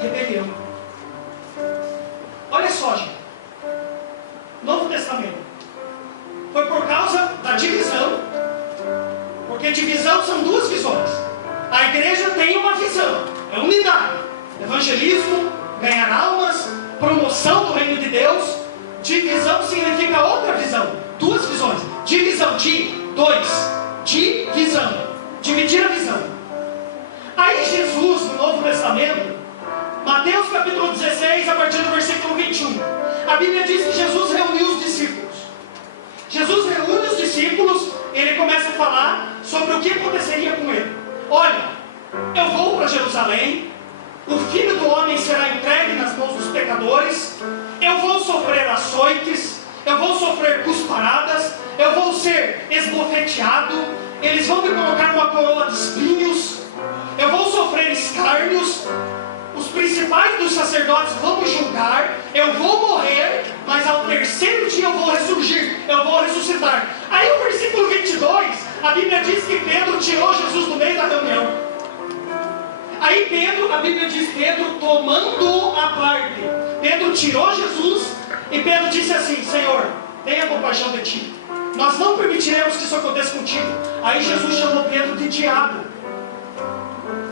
Rebelião. Olha só, gente. Novo Testamento. Foi por causa da divisão. Porque divisão são duas visões. A igreja tem uma visão. É unidade. Evangelismo, ganhar almas, promoção do reino de Deus. Divisão significa outra visão. Duas visões. Divisão de, dois. Divisão. Dividir a visão. Aí Jesus, no Novo Testamento, Mateus capítulo 16, a partir do versículo 21. A Bíblia diz que Jesus reuniu os discípulos. Jesus reúne os discípulos, ele começa a falar sobre o que aconteceria com ele. Olha, eu vou para Jerusalém, o Filho do Homem será entregue nas mãos dos pecadores, eu vou sofrer açoites, eu vou sofrer cusparadas, eu vou ser esbofeteado, eles vão me colocar uma coroa de espinhos, eu vou sofrer escárnios, os principais dos sacerdotes vão me julgar, eu vou morrer, mas ao terceiro dia eu vou ressurgir, eu vou ressuscitar. Aí o versículo 22, a Bíblia diz que Pedro tirou Jesus do meio da reunião. Aí Pedro, a Bíblia diz Pedro tomando a parte. Pedro tirou Jesus e Pedro disse assim: Senhor, tenha compaixão de ti. Nós não permitiremos que isso aconteça contigo. Aí Jesus chamou Pedro de diabo.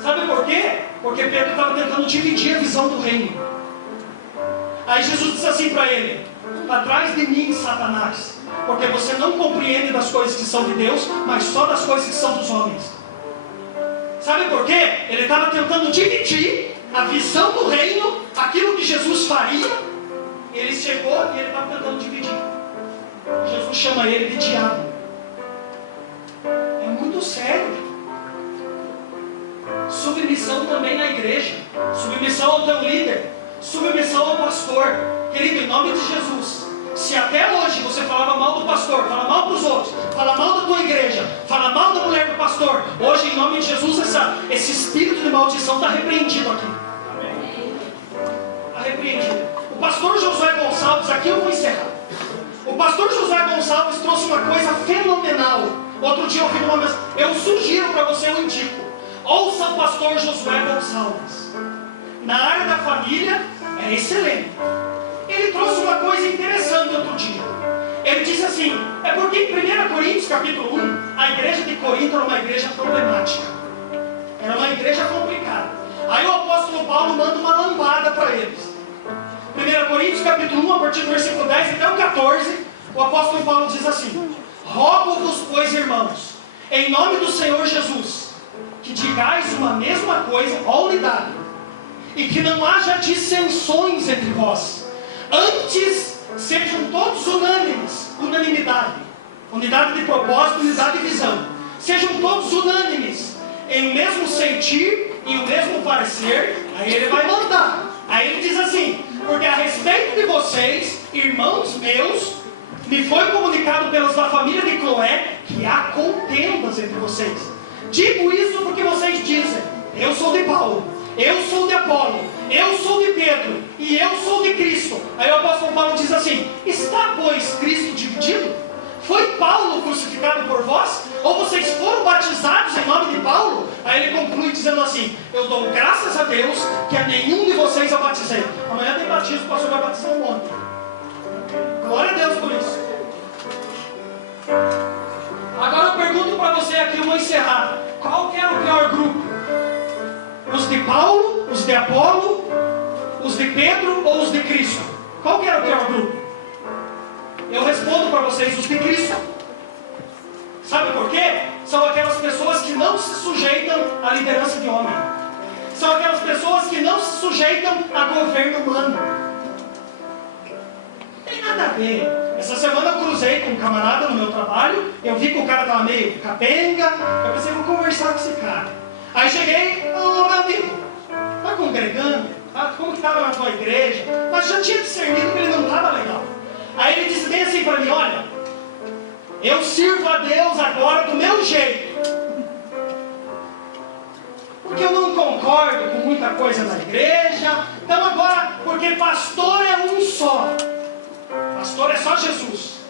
Sabe por quê? Porque Pedro estava tentando dividir a visão do reino. Aí Jesus disse assim para ele: atrás de mim, Satanás, porque você não compreende das coisas que são de Deus, mas só das coisas que são dos homens. Sabe por quê? Ele estava tentando dividir a visão do reino, aquilo que Jesus faria. Ele chegou e ele estava tentando dividir. Jesus chama ele de diabo. É muito sério. Submissão também na igreja. Submissão ao teu líder. Submissão ao pastor. Querido, em nome de Jesus, se até hoje você falava mal do pastor, fala mal dos outros, fala mal da tua igreja, fala mal da mulher do pastor, hoje em nome de Jesus esse espírito de maldição está repreendido aqui. Está repreendido. O pastor Josué Gonçalves, aqui eu vou encerrar. O pastor Josué Gonçalves trouxe uma coisa fenomenal. Outro dia eu ouvi uma mensagem. Eu sugiro para você, eu indico. Ouça o pastor Josué Gonçalves. Na área da família, é excelente. Ele trouxe uma coisa interessante outro dia. Ele disse assim: é porque em 1 Coríntios capítulo 1, a igreja de Corinto era uma igreja problemática. Era uma igreja complicada. Aí o apóstolo Paulo manda uma lambada para eles. 1 Coríntios capítulo 1, a partir do versículo 10 até o 14, o apóstolo Paulo diz assim: rogo-vos, pois, irmãos, em nome do Senhor Jesus, que digais uma mesma coisa, ó unidade, e que não haja dissensões entre vós. Antes, sejam todos unânimes, unanimidade, unidade de propósito, unidade de visão. Sejam todos unânimes, em o mesmo sentir e o mesmo parecer. Aí ele vai mandar. Aí ele diz assim: porque a respeito de vocês, irmãos meus, me foi comunicado pelos da família de Cloé que há contendas entre vocês. Digo isso porque vocês dizem: eu sou de Paulo, eu sou de Apolo, eu sou de Pedro e eu sou de Cristo. Aí o apóstolo Paulo diz assim: está, pois, Cristo dividido? Foi Paulo crucificado por vós? Ou vocês foram batizados em nome de Paulo? Aí ele conclui dizendo assim: eu dou graças a Deus que a nenhum de vocês eu batizei. Amanhã tem batismo, o pastor vai batizar um monte. Glória a Deus por isso. Agora eu pergunto para você aqui, eu vou encerrar. Qual que era o pior grupo? Os de Paulo, os de Apolo, os de Pedro ou os de Cristo? Qual que era o pior grupo? Eu respondo para vocês, os de Cristo. Sabe por quê? São aquelas pessoas que não se sujeitam à liderança de homem. São aquelas pessoas que não se sujeitam a governo humano. Não tem nada a ver. Essa semana eu cruzei com um camarada no meu trabalho. Eu vi que o cara estava meio capenga. Eu pensei, vou conversar com esse cara. Aí cheguei, ô meu amigo, tá congregando? Como que estava na tua igreja? Mas já tinha discernido que ele não estava legal. Aí ele disse bem assim para mim: olha, eu sirvo a Deus agora do meu jeito, porque eu não concordo com muita coisa na igreja. Então agora, porque pastor é um só, pastor é só Jesus.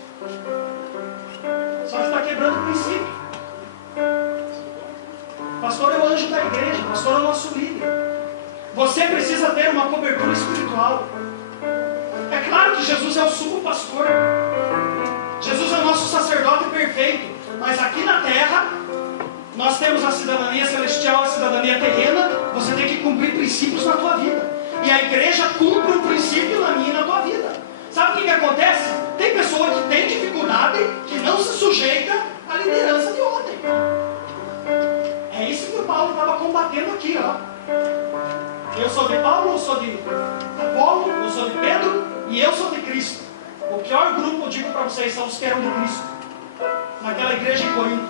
Só que está quebrando o princípio. Pastor é o anjo da igreja, pastor é o nosso líder. Você precisa ter uma cobertura espiritual. É claro que Jesus é o sumo pastor. Jesus é o nosso sacerdote perfeito. Mas aqui na terra, nós temos a cidadania celestial, a cidadania terrena. Você tem que cumprir princípios na tua vida. E a igreja cumpre um princípio na minha e na tua vida. Sabe o que acontece? Tem pessoa que tem dificuldade, que não se sujeita à liderança de ontem. É isso que o Paulo estava combatendo aqui, ó. Eu sou de Paulo, eu sou de Apolo, eu sou de Pedro e eu sou de Cristo. O pior grupo, eu digo para vocês, são os que eram de Cristo, naquela igreja em Corinto,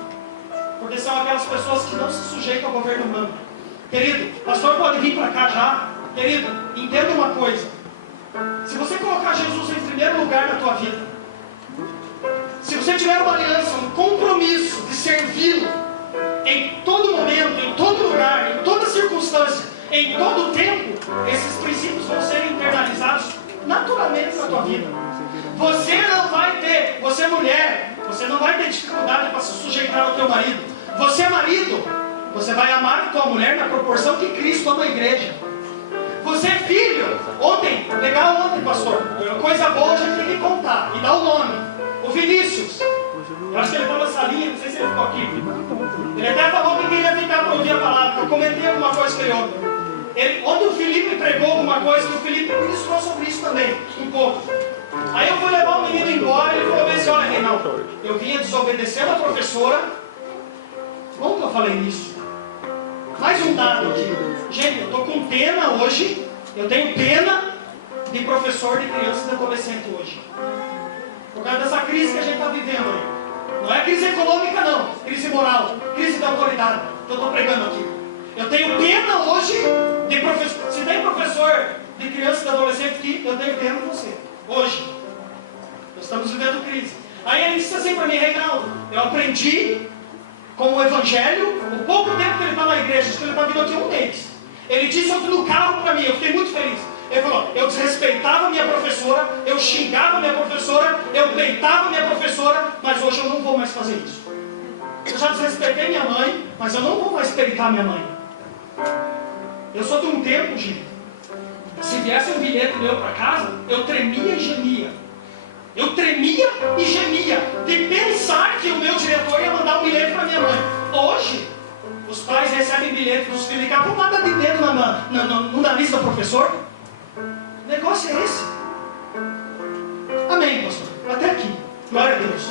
porque são aquelas pessoas que não se sujeitam ao governo humano. Querido, o pastor pode vir para cá já. Querido, entenda uma coisa: se você colocar Jesus em primeiro lugar na tua vida, se você tiver uma aliança, um compromisso de servi-lo em todo momento, em todo lugar, em toda circunstância, em todo tempo, esses princípios vão ser internalizados naturalmente na tua vida. Você não vai ter, você é mulher, você não vai ter dificuldade para se sujeitar ao teu marido. Você é marido, você vai amar a tua mulher na proporção que Cristo ama a igreja. Você é filho. Legal ontem, pastor, coisa boa a gente tem que contar e dar o nome. O Vinícius, eu acho que ele estava na salinha, não sei se ele ficou aqui. Ele até falou que queria ficar para ouvir a palavra. Eu comentei alguma coisa com ele ontem. Ontem o Felipe pregou alguma coisa, que o Felipe ministrou sobre isso também, um pouco. Aí eu fui levar o menino embora e ele falou assim: olha, Reinaldo, eu vinha desobedecendo a professora. Como que eu falei nisso? Mais um dado aqui. Gente, eu estou com pena hoje. Eu tenho pena de professor de crianças e adolescentes hoje, por causa dessa crise que a gente está vivendo aí. Não é crise econômica não, crise moral, crise da autoridade que eu estou pregando aqui. Eu tenho pena hoje de professor. Se tem professor de crianças e adolescentes aqui, eu tenho pena de você. Hoje, nós estamos vivendo crise. Aí ele disse assim para mim: Reinaldo, eu aprendi com o Evangelho, o pouco tempo que ele está na igreja, acho que ele está vindo aqui um mês. Ele disse ontem no carro para mim, eu fiquei muito feliz. Ele falou: eu desrespeitava minha professora, eu xingava minha professora, eu peitava minha professora, mas hoje eu não vou mais fazer isso. Eu já desrespeitei minha mãe, mas eu não vou mais peitar minha mãe. Eu sou de um tempo, gente, se viesse um bilhete meu para casa, eu tremia e gemia. Eu tremia e gemia de pensar que o meu diretor ia mandar um bilhete para minha mãe. Hoje, os pais recebem bilhete dos filhos e acabam nada de dedo no nariz do professor. O negócio é esse. Amém, pastor. Até aqui. Glória a Deus.